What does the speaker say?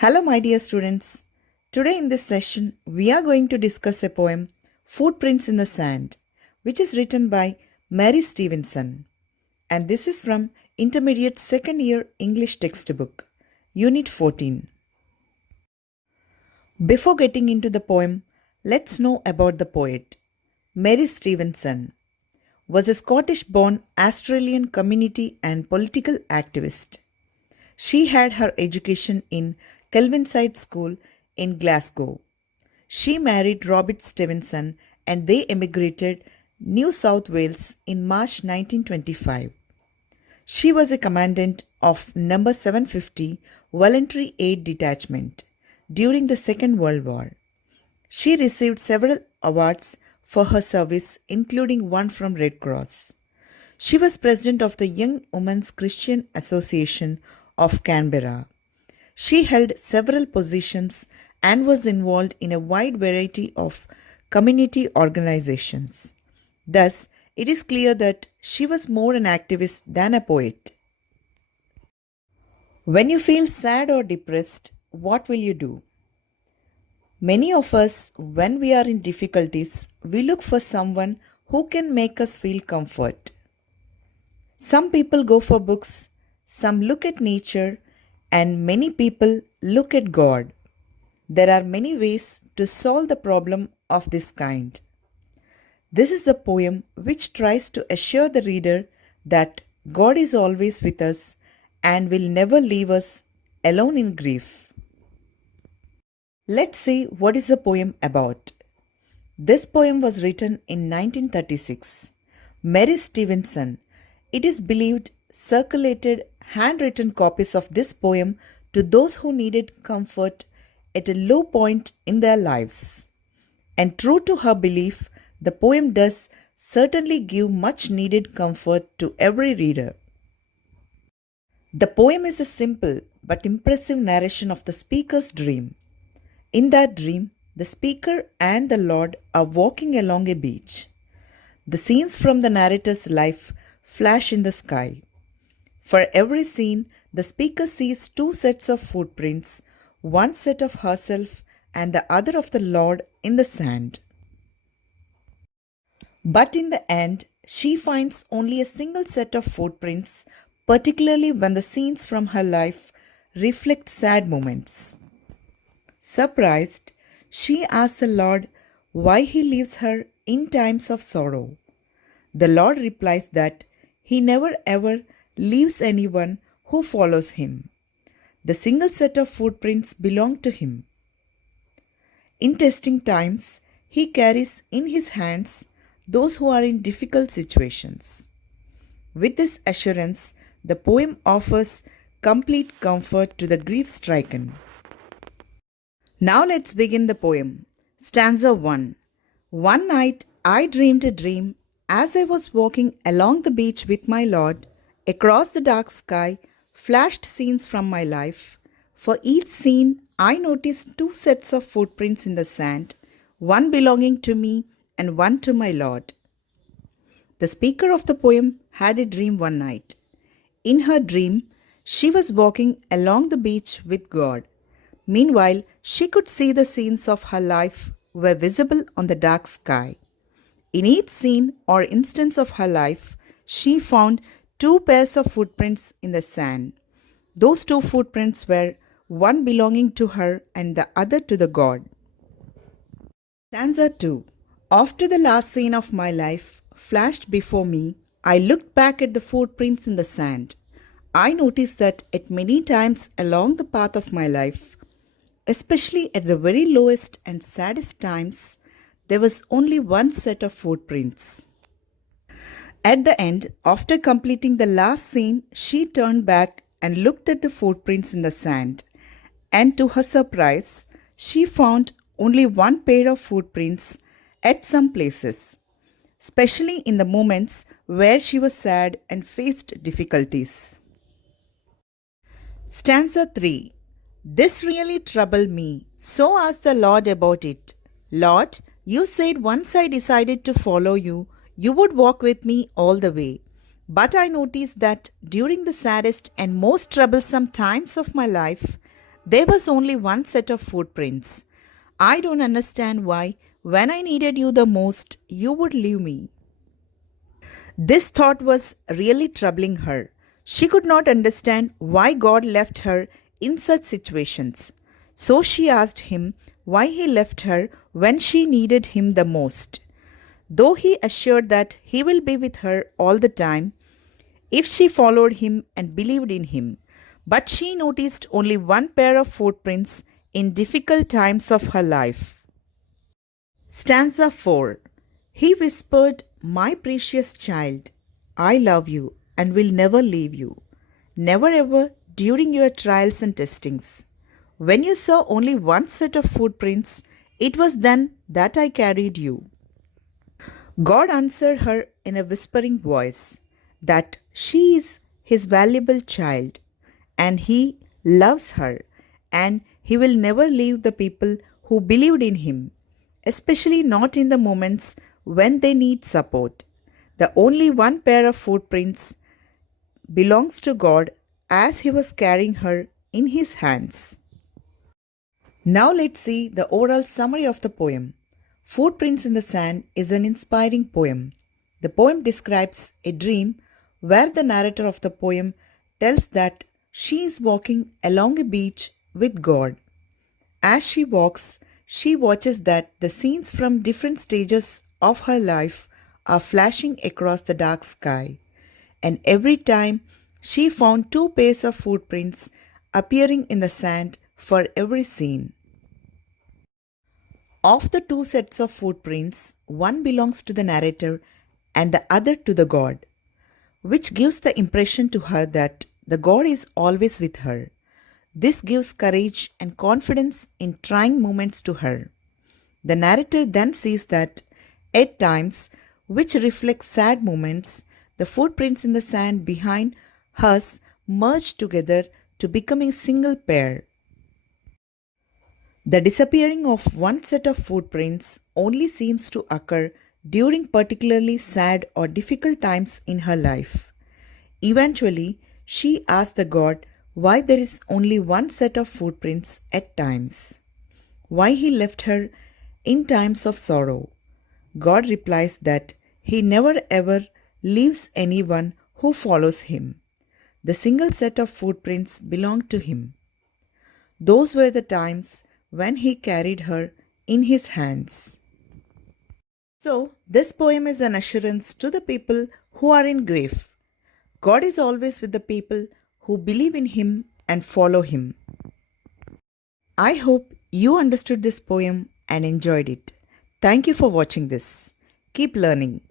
Hello, my dear students. Today in this session, we are going to discuss a poem, Footprints in the Sand, which is written by Mary Stevenson. And this is from Intermediate Second Year English Textbook, Unit-14. Before getting into the poem, let's know about the poet. Mary Stevenson was a Scottish born Australian community and political activist. She had her education in Kelvinside School in Glasgow. She married Robert Stevenson and they emigrated New South Wales in March 1925. She was a commandant of Number 750 Voluntary Aid Detachment during the Second World War. She received several awards for her service, including one from Red Cross. She was president of the Young Women's Christian Association of Canberra. She held several positions and was involved in a wide variety of community organizations. Thus, it is clear that she was more an activist than a poet. When you feel sad or depressed, what will you do? Many of us, when we are in difficulties, we look for someone who can make us feel comfort. Some people go for books, some look at nature, and many people look at God. There are many ways to solve the problem of this kind. This is the poem which tries to assure the reader that God is always with us and will never leave us alone in grief. Let's see what is the poem about. This poem was written in 1936. Mary Stevenson, it is believed, circulated handwritten copies of this poem to those who needed comfort at a low point in their lives. And true to her belief, the poem does certainly give much needed comfort to every reader. The poem is a simple but impressive narration of the speaker's dream. In that dream, the speaker and the Lord are walking along a beach. The scenes from the narrator's life flash in the sky. For every scene, the speaker sees two sets of footprints, one set of herself and the other of the Lord in the sand. But in the end, she finds only a single set of footprints, particularly when the scenes from her life reflect sad moments. Surprised, she asks the Lord why he leaves her in times of sorrow. The Lord replies that he never ever leaves anyone who follows him. The single set of footprints belong to him. In testing times, he carries in his hands those who are in difficult situations. With this assurance, the poem offers complete comfort to the grief-stricken. Now let's begin the poem. Stanza 1. One night I dreamed a dream as I was walking along the beach with my Lord. Across the dark sky flashed scenes from my life. For each scene I noticed two sets of footprints in the sand, one belonging to me and one to my Lord. The speaker of the poem had a dream one night. In her dream, she was walking along the beach with God. Meanwhile, she could see the scenes of her life were visible on the dark sky. In each scene or instance of her life, she found two pairs of footprints in the sand. Those two footprints were one belonging to her and the other to the God. Stanza 2. After the last scene of my life flashed before me, I looked back at the footprints in the sand. I noticed that at many times along the path of my life, especially at the very lowest and saddest times, there was only one set of footprints. At the end, after completing the last scene, she turned back and looked at the footprints in the sand. And to her surprise, she found only one pair of footprints at some places, especially in the moments where she was sad and faced difficulties. Stanza 3. This really troubled me, so asked the Lord about it. Lord, you said once I decided to follow you, you would walk with me all the way. But I noticed that during the saddest and most troublesome times of my life, There was only one set of footprints. I don't understand why, when I needed you the most, you would leave me. This thought was really troubling her. She could not understand why God left her in such situations. So she asked him why he left her when she needed him the most. Though he assured that he will be with her all the time if she followed him and believed in him. But she noticed only one pair of footprints in difficult times of her life. Stanza 4. He whispered, "My precious child, I love you and will never leave you. Never ever during your trials and testings. When you saw only one set of footprints, it was then that I carried you." God answered her in a whispering voice that she is his valuable child and he loves her and he will never leave the people who believed in him, especially not in the moments when they need support. The only one pair of footprints belongs to God as he was carrying her in his hands. Now let's see the overall summary of the poem. Footprints in the Sand is an inspiring poem. The poem describes a dream where the narrator of the poem tells that she is walking along a beach with God. As she walks, she watches that the scenes from different stages of her life are flashing across the dark sky, and every time she found two pairs of footprints appearing in the sand for every scene. Of the two sets of footprints, one belongs to the narrator and the other to the God, which gives the impression to her that the God is always with her. This gives courage and confidence in trying moments to her. The narrator then sees that, at times, which reflect sad moments, the footprints in the sand behind hers merge together to become a single pair. The disappearing of one set of footprints only seems to occur during particularly sad or difficult times in her life. Eventually, she asks the God why there is only one set of footprints at times, why he left her in times of sorrow. God replies that he never ever leaves anyone who follows him. The single set of footprints belong to him. Those were the times when he carried her in his hands. So, this poem is an assurance to the people who are in grief. God is always with the people who believe in him and follow him. I hope you understood this poem and enjoyed it. Thank you for watching this. Keep learning.